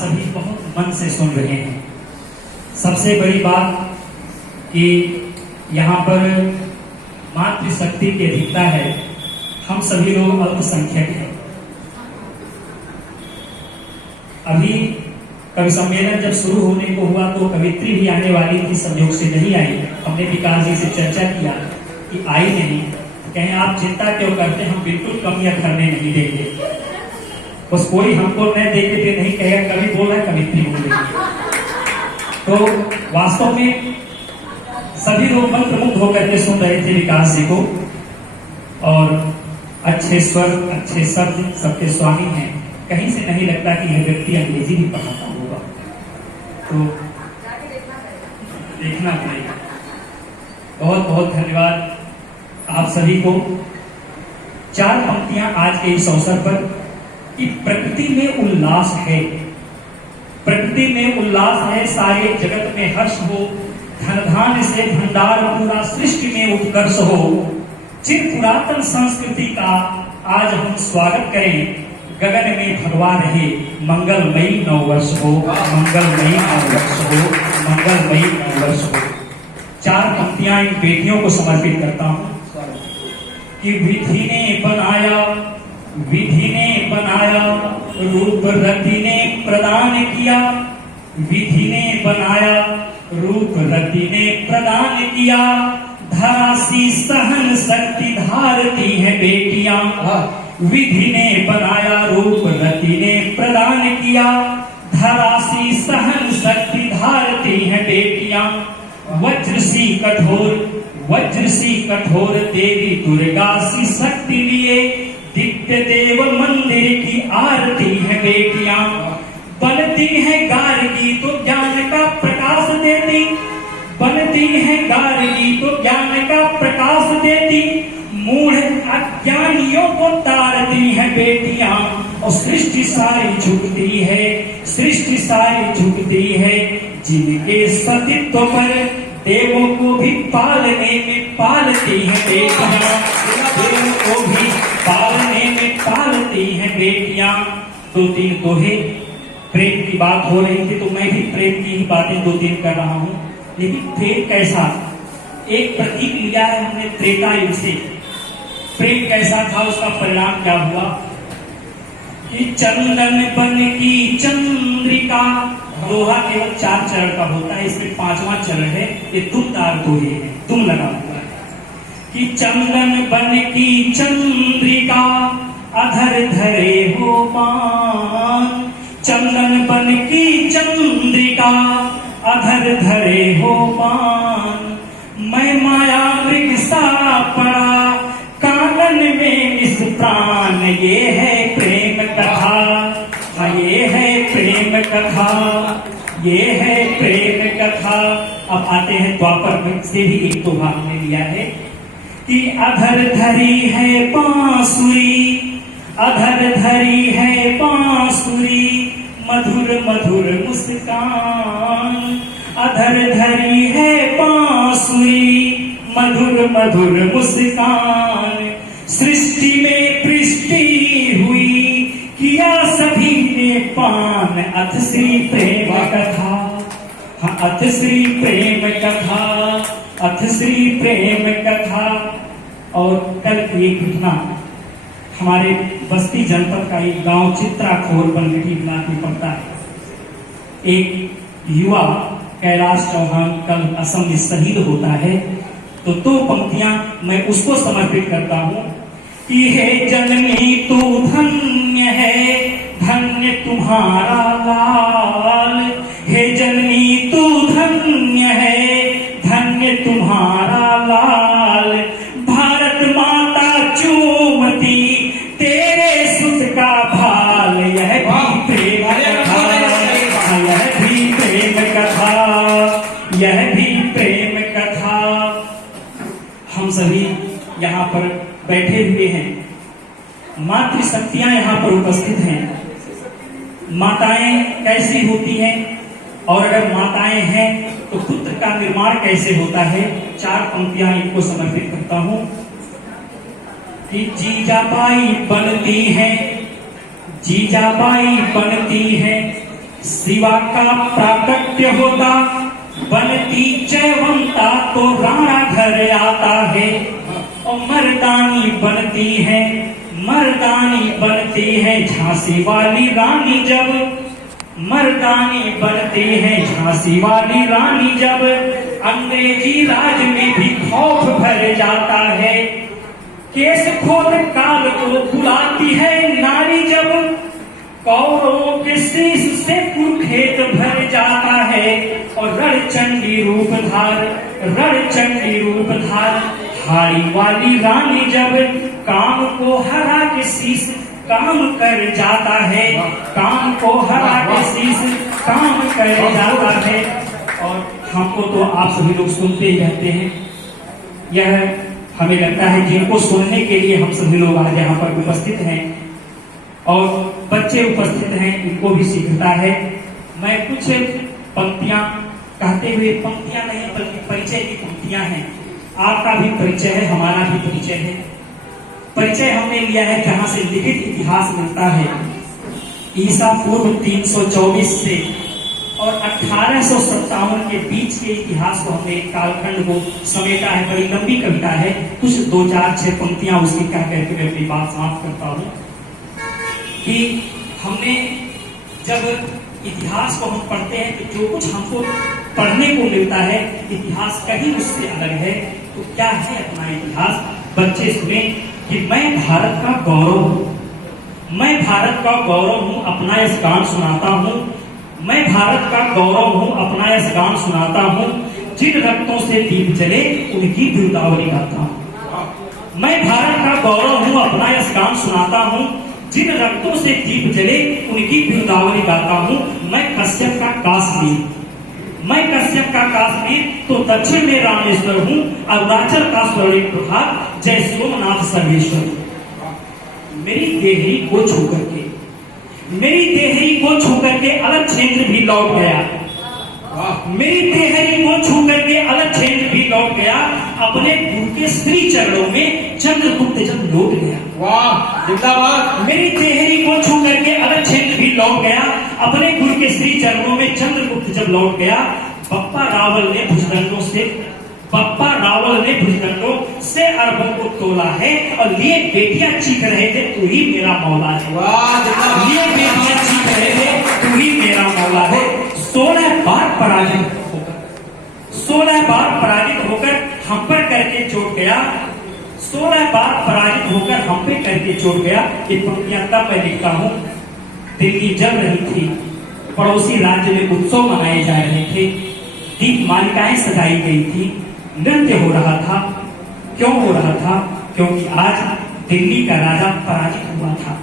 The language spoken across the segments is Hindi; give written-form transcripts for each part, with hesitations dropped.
सभी बहुत मन से सुन रहे हैं। सबसे बड़ी बात कि यहाँ पर मातृशक्ति की अधिकता है। हम सभी लोग अल्पसंख्यक हैं। अभी कवि सम्मेलन जब शुरू होने को हुआ तो कवित्री भी आने वाली थी, संयोग से नहीं आई। हमने विकास जी से चर्चा किया कि आई नहीं, कहें आप चिंता क्यों करते, हम बिल्कुल कमियां करने नहीं देंगे। बस कोई हमको न देखे थे नहीं कहेगा कवि बोल रहा है कवित्री बोल रही है। तो वास्तव में सभी लोग मंत्रमुग्ध होकर के सुन रहे थे विकास जी को, और अच्छे स्वर अच्छे शब्द सबके स्वामी हैं। कहीं से नहीं लगता कि यह व्यक्ति अंग्रेजी भी पढ़ाता होगा, तो देखना पड़ेगा। बहुत बहुत धन्यवाद आप सभी को। 4 पंक्तियां आज के इस अवसर पर कि प्रकृति में उल्लास है, प्रकृति में उल्लास है, सारे जगत में हर्ष हो, धन धान्य से भंडार पूरा सृष्टि में उत्कर्ष हो। चिर पुरातन संस्कृति का आज हम स्वागत करें। गगन में भगवा रहे, मंगलमयी नववर्ष हो, मंगलमयी नववर्ष हो, मंगलमयी नववर्ष हो। 4 पंक्तियां इन बेटियों को समर्पित करता हूं कि विधि ने बनाया, विधि ने बनाया, रूप रति ने प्रदान किया, विधि ने बनाया, रूप रति ने प्रदान किया। धरा सी सहन शक्ति धारती है बेटियां, विधि ने बनाया, रूप रति ने प्रदान किया। धरा सी सहन शक्ति धारती है बेटियां, वज्र सी कठोर, वज्र सी कठोर देवी दुर्गा सी शक्ति लिए दिव्य देव मंदिर की आरती है बेटियां। बनती है गार्गी तो ज्ञान का प्रकाश देती, बनती है गार्गी तो ज्ञान का प्रकाश देती। मूढ़ अज्ञानियों को तारती है बेटियां, और सृष्टि सारी झुकती है, सृष्टि सारी झुकती है। जिनके सतीत्व पर देवों को भी पालने में पालती है बेटियां, देवों को भी पालने में पालती है बेटियां। 2-3 दोहे, प्रेम की बात हो रही थी तो मैं भी प्रेम की ही बातें 2-3 कर रहा हूं। लेकिन प्रेम कैसा, एक प्रतीक लिया है हमने त्रेता युग से। प्रेम कैसा था, उसका परिणाम क्या हुआ कि चंदन बन की चंद्रिका। दोहा केवल 4 चरण का होता है, इसमें 5वां चरण है, ये तुम तार दोहे है, तुम लगा हुआ है कि चंदन बन की चंद्रिका अधर धरे हो पान। चंदन बन की चंद्रिका अधर धरे हो पान। मैं माया मृग सा पड़ा कानन में इस प्राण, ये है प्रेम कथा, ये है प्रेम कथा, ये है प्रेम कथा। अब आते हैं द्वापर में से भी एक दोहा हमने लिया है कि अधर धरी है बांसुरी, अधर धरी है बांसुरी, मधुर मधुर मुस्कान। अधर धरी है बांसुरी, मधुर मधुर मुस्कान। सृष्टि में पृष्टि हुई, किया सभी ने पान। अथ श्री प्रेम कथा, हाँ अथ श्री प्रेम कथा, अथ श्री प्रेम कथा। और कल की एक घटना, हमारे बस्ती जनपद का एक गांव चित्राखोर बनगटी ब्लॉक में पड़ता है। एक युवा कैलाश चौहान कल असम में शहीद होता है, तो 2 पंक्तियां मैं उसको समर्पित करता हूं कि हे जननी तू धन्य है, धन्य तुम्हारा लाल। हे जननी तू धन्य है, धन्य तुम्हारा लाल। भारत माता चूमती तेरे सुत का भाल। यह भी प्रेम कथा, यह भी प्रेम कथा, यह भी प्रेम कथा। हम सभी यहाँ पर बैठे हुए हैं, मातृशक्तियां यहाँ पर उपस्थित हैं। माताएं कैसी होती हैं, और अगर माताएं हैं तो पुत्र का निर्माण कैसे होता है। 4 पंक्तियां इनको समर्पित करता हूं कि जीजाबाई बनती है, जीजाबाई बनती है, शिवा का प्राकट्य होता, बनती जयवंता तो राणा घर आता है। और मर्दानी बनती है, मर्दानी बनती है झांसी वाली रानी जब, मर्दानी बनती है झांसी वाली रानी जब, अंग्रेजी राज में भी खौफ भर जाता है। केस खोल काल को बुलाती है नारी जब, कौरवों के शीश से कुरुक्षेत्र भर जाता है। और रणचंडी रूप धार, रणचंडी रूप धार हाड़ी वाली रानी जब, काम को हरा के शीश काम कर जाता है, काम को हरा के शीश काम कर जाता है। और हमको तो आप सभी लोग सुनते ही रहते हैं, यह हमें लगता है जिनको सुनने के लिए हम सभी लोग आज यहाँ पर उपस्थित हैं और बच्चे उपस्थित हैं, इनको भी सीखता है। मैं कुछ पंक्तियां कहते हुए, पंक्तियां नहीं बल्कि परिचय की पंक्तियां हैं। आपका भी परिचय है, हमारा भी परिचय है। परिचय हमने लिया है जहां से लिखित इतिहास मिलता है। ईसा पूर्व 324 से और 1857 के बीच के इतिहास को हमने एक कालखंड को समेटा है। बड़ी लंबी कविता है, कुछ 2, 4, 6 पंक्तियां उसकी कह करके मैं अपनी बात समाप्त करता हूँ कि हमने जब इतिहास को हम पढ़ते हैं तो जो कुछ हमको पढ़ने को मिलता है, इतिहास कहीं उससे अलग है। तो क्या है अपना इतिहास? बच्चे सुने कि मैं भारत का गौरव हूँ, मैं भारत का गौरव हूँ, अपना यह गान सुनाता हूँ। मैं भारत का गौरव हूँ, अपना यह गान सुनाता हूँ। जिन रक्तों से दीप जले उनकी बिरदावली गाता हूँ। मैं भारत का गौरव हूँ, अपना यह गान सुनाता हूँ। जिन रक्तों से दीप जले उनकी बिरदावली गाता हूँ। मैं कश्यप का काश्मीर, मैं कश्यप का काश्मीर तो दक्षिण में रामेश्वर हूँ। अरुणाचल का स्वर्णिम प्रभात, जय सोमनाथ सर्वेश्वर। मेरी देहरी को छू करके, मेरी देहरी को छू करके अलग क्षेत्र भी लौट गया। मेरी देहरी को छू करके अलग क्षेत्र भी लौट गया। अपने गुरु के श्री चरणों में चंद्रगुप्त जब लौट गया। वाह, जिंदाबाद। मेरी देहरी को छू करके अलग क्षेत्र भी लौट गया। अपने गुरु के श्री चरणों में चंद्रगुप्त जब लौट गया। बप्पा रावल ने भुजदंडों से, बप्पा रावल ने भुजदंडों से अरबों को तोला है और लिए बेटियां चीख रहे थे तू ही मेरा मौला है। लिए बेटियां चीख रहे थे तू ही मेरा मौला है। 16 बार पराजित होकर, 16 बार पराजित होकर हम पर करके चोट गया। 16 बार पराजित होकर हम पे करके चोट गया। ये पंक्तियां तब मैं लिखता हूँ, दिल्ली जल रही थी, पड़ोसी राज्य में उत्सव मनाए जा रहे थे, दीप मालिकाएं सजाई गई थी, नृत्य हो रहा था। क्यों हो रहा था? क्योंकि आज दिल्ली का राजा पराजित हुआ था।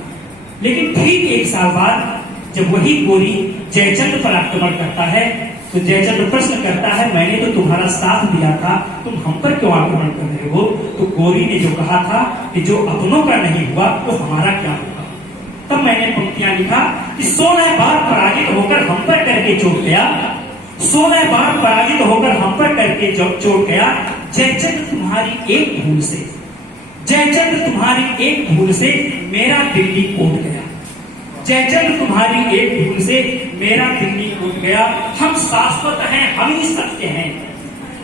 लेकिन ठीक 1 साल बाद जब वही गोरी जयचंद्र पर आक्रमण करता है तो जयचंद्र प्रश्न करता है, मैंने तो तुम्हारा साथ दिया था, तुम हम पर क्यों आक्रमण कर रहे हो? तो गोरी ने जो कहा था कि जो अपनों का नहीं हुआ तो हमारा क्या होगा। तब मैंने पंक्तियां लिखा कि 16 बार पराजित होकर हम पर करके चोट गया, 16 बार पराजित होकर हम पर करके चोट गया। जयचंद्र तुम्हारी एक भूल से, जयचंद्र तुम्हारी एक भूल से मेरा दिल्ली कोट गया। जयचंद्र तुम्हारी एक भूल से मेरा दिल्ली कोट गया। हम शाश्वत हैं, हम ही सत्य हैं,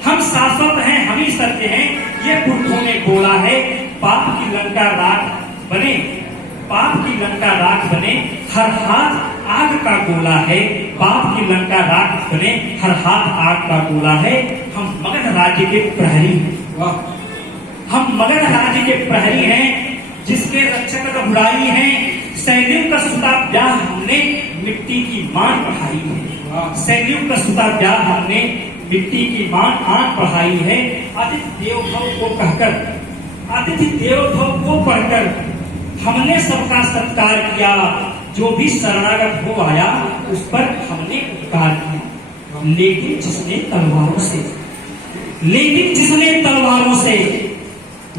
हम शाश्वत हैं, हम ही सत्य हैं। ये पुरखों ने बोला है, पाप की लंका राख बने, पाप की लंका राख बने, हर हाथ आग का गोला है। पाप की लंका राख बने, हर हाथ आग का गोला है। हम मगध राज्य के प्रहरी हैं, हम मगध राज्य के प्रहरी हैं, जिसके रक्षक बुराई हैं। सैनिक का सुता ब्याह हमने मिट्टी की मान पढ़ाई है। सैनिक का सुता ब्याह हमने मिट्टी की मान पढ़ाई है। आदित्य देवभव को कहकर, आदित्य देवभव को पढ़कर हमने सबका सत्कार किया। जो भी शरणागत हो आया उस पर हमने उपकार किया। लेकिन जिसने तलवारों से, लेकिन जिसने तलवारों से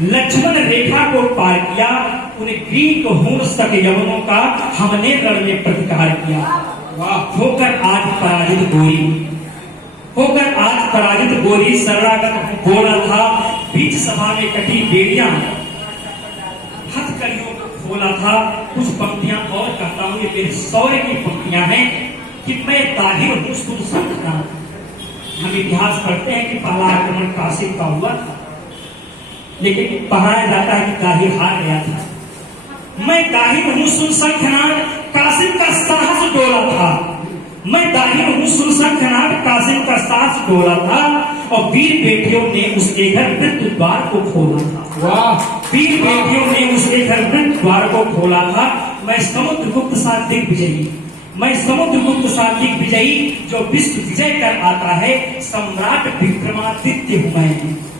लक्ष्मण रेखा को पार किया, उन ग्रीक हूणस्तक यवनों का हमने रण में प्रतिकार किया। होकर आज पराजित गोरी, होकर आज पराजित गोरी शरणागत बोला था। बीच सभा में कटी बेड़ियां, हथकड़ियों को खोला था। कुछ पंक्तियां और कहता हूँ, ये मेरे शौर्य की पंक्तियां हैं। कि मैं ताहिर हूं सुनसंखनाद। हम इतिहास पढ़ते हैं कि पहला आक्रमण कासिम का हुआ था, लेकिन पढ़ाया जाता है कि ताहिर हार गया था। मैं ताहिर हूं सुनसंखनाद, कासिम का साहस डोला था। मैं ताहिर हूं सुनसंखनाद, कासिम का साहस डोला था, और वीर बेटियों ने उसके घर मृत्यु द्वार को खोला था। वाह, वीर बेटियों ने उसके घर मृत्यु द्वार को खोला था। मैं समुद्रगुप्त सा दिग्विजयी, मैं समुद्रगुप्त सा दिग्विजयी, जो विश्व विजय कर आता है, सम्राट विक्रमादित्य हूं मैं।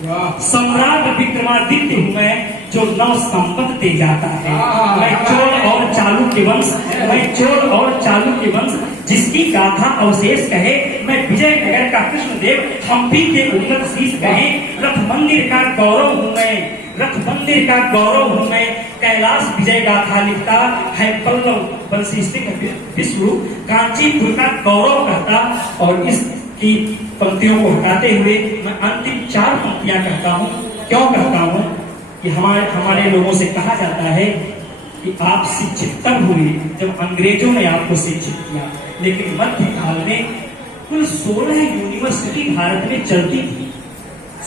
वाह, सम्राट विक्रमादित्य हूं मैं, जो नौ संपत दे जाता है। मैं चोल और चालुक्य वंश, मैं चोल और चालुक्य वंश, जिसकी गाथा अवशेष कहे। मैं विजयनगर का कृष्णदेव, हम्पी के उन्नत शीश कहे। रथ मंदिर का गौरव हूं मैं, रथ मंदिर का गौरव हूं मैं। कैलाश विजय गाथा लिखता है पल्लव बंसी सिंह विष्णु, कांचीपुर का गौरव करता। और इसकी पंक्तियों को हटाते हुए मैं अंतिम 4 पंक्तियां कहता हूं। क्यों कहता हूं कि हमारे लोगों से कहा जाता है कि आप शिक्षित तब हुए जब अंग्रेजों ने आपको शिक्षित किया, लेकिन मध्यकाल में कुल 16 यूनिवर्सिटी भारत में चलती थी।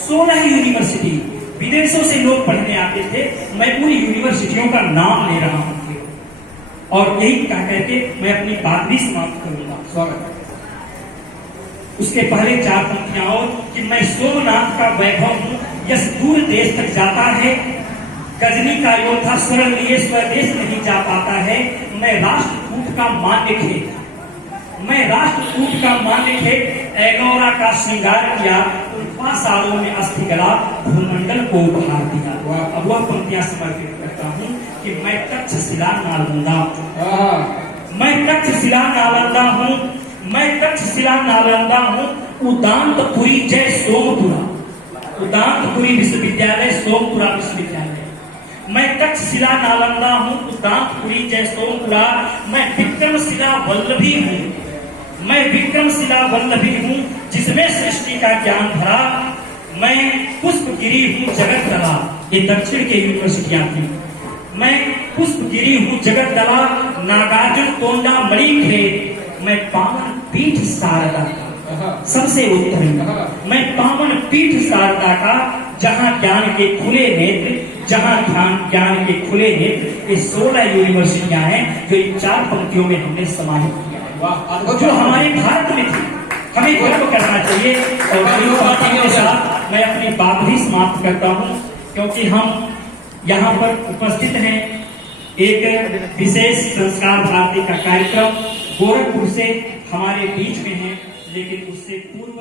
16 यूनिवर्सिटी, विदेशों से लोग पढ़ने आते थे। मैं उन यूनिवर्सिटियों का नाम ले रहा हूं, और यही कह करके मैं अपनी बात भी समाप्त करूंगा। स्वागत। उसके पहले 4 पंक्तियां और कि मैं सोमनाथ का वैभव हूं, यश दूर देश तक जाता है। गजनी का योद्धा स्वर्ण लिए स्वदेश नहीं जा पाता है। मैं राष्ट्रकूट का मान्य थे, मैं राष्ट्रकूट का मान्य थे। एगोरा का श्रृंगार किया, 5 सालों में अस्थि गला, भूमंडल को उपहार दिया। अब वह पंक्तियां समर्पित करता हूं कि मैं तक्षशिला नालंदा, मैं तक्षशिला नालंदा हूं, मैं तक्षशिला नालंदा हूं। उदांतपुरी जय सोमपुरा, उदांतपुरी विश्वविद्यालय, सोमपुरा विश्वविद्यालय। मैं तक्षशिला नालंदा हूं, उदांतपुरी जय सोमपुरा। मैं विक्रमशिला वल्लभी हूं, मैं विक्रमशिला वल्लभी हूं, जिसमें सृष्टि का ज्ञान भरा। मैं पुष्पगिरी हूं जगतदला, ये दक्षिण के यूनिवर्सिटियां थी। मैं पुष्पगिरी हूं जगतदला, नागार्जुन तोंडा मणिखेत। मैं पावन पीठ शारदा का सबसे उत्तरी, मैं पावन पीठ शारदा का, जहां ज्ञान के खुले नेत्र, जहां ज्ञान के खुले नेत्र। ये 16 यूनिवर्सिटियां हैं जो इन 4 पंक्तियों में हमने समाहित किया है, जो हमारे भारत में थी। हमें गर्व करना चाहिए। और इन पंक्तियों के साथ मैं अपनी बात भी समाप्त करता हूं, क्योंकि हम यहाँ पर उपस्थित हैं एक विशेष संस्कार भारती का कार्यक्रम गोरखपुर से हमारे बीच में है, लेकिन उससे पूर्व